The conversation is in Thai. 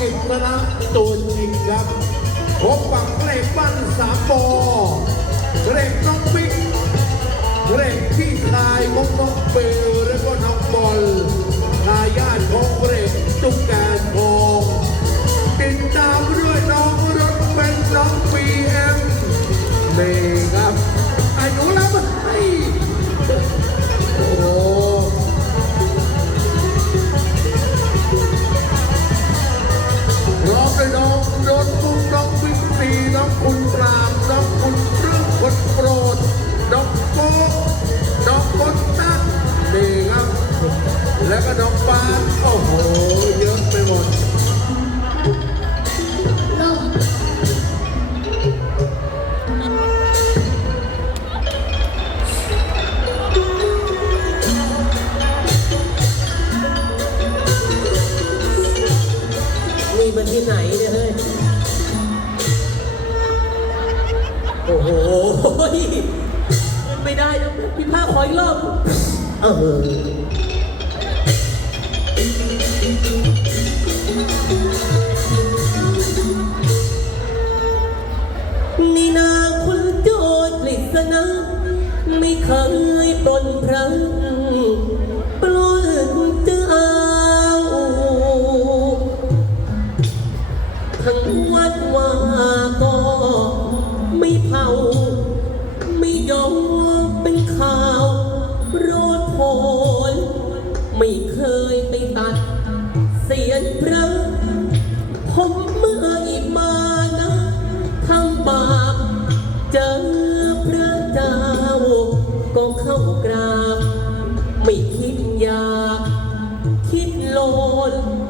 กิจชนะตัวจริงครับพบกับเพลงบ้นสามปอเกรงน้องปิ๊กเกรงพี่ชายของน้องเบล ซีน้องคุณปรามน้องคุณเรื่องคนโปรดน้องโป๊กน้องบนตั้งนี่ครับ แล้วก็น้องปานโอ้โห เยอะไปหมดนี่มันที่ไหนเนี่ยเฮ้ย ขออีกรอบเออนี่นาคุณโจทย์ปริศนาไม่เคยปลนพรังปล้นเจ้าทั้งวัดว่าก็ไม่เผา ไม่ยอมเป็นข่าว ไม่เคยไปตัด เสียนพระผมเมื่ออีมานะทำบาปเจอพระเจ้าก็เข้ากราบ ไม่คิดอยาก คิดโลนนั